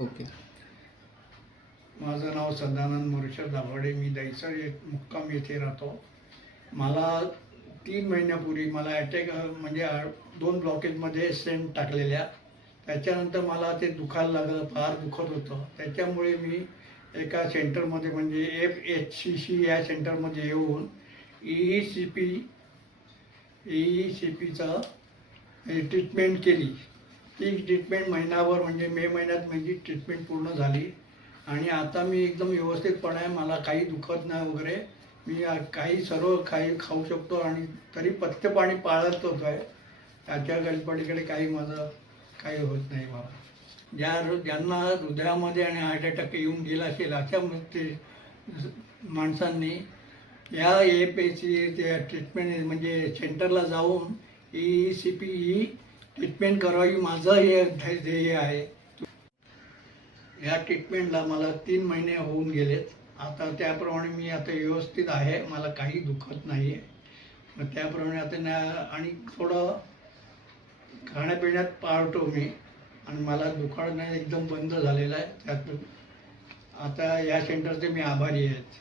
Okay. माझं नाव सदानंद मुर्शद दाभाडे. मी दैसर मुक्काम येथे राहतो. मला 3 महिन्यापूर्वी मला अटॅक म्हणजे 2 ब्लॉकेजमध्ये स्टेंट टाकलेल्या. त्याच्यानंतर मला ते दुखायला लागलं, फार दुखत होतं. त्याच्यामुळे मी एका सेंटरमध्ये म्हणजे FHCC या सेंटरमध्ये येऊन EECPचं ट्रीटमेंट केली. ती ट्रीटमेंट महिनाभर म्हणजे मे महिन्यात माझी ट्रीटमेंट पूर्ण झाली आणि आता मी एकदम व्यवस्थितपणे आहे. मला काही दुखत नाही वगैरे. मी काही सर्व काही खाऊ शकतो आणि तरी पथ्य पाणी पाळत होतो आहे. त्याच्या गडबडीकडे काही माझं काही होत नाही बाबा. ज्यांना हृदयामध्ये आणि हार्ट अटॅक येऊन गेला असेल अशा माणसांनी या AFHC ट्रीटमेंट म्हणजे सेंटरला जाऊन EECP ही ट्रीटमेंट करावी, माझं हे ध्येय आहे. ह्या ट्रीटमेंटला मला 3 महिने होऊन गेलेत. आता त्याप्रमाणे मी आता व्यवस्थित आहे. मला काही दुखत नाही आहे. मग त्याप्रमाणे आता आणि थोडं खाण्यापिण्यात पाळतो मी आणि मला दुखणं एकदम बंद झालेलं आहे. त्यात आता या सेंटरचे मी आभारी आहेत.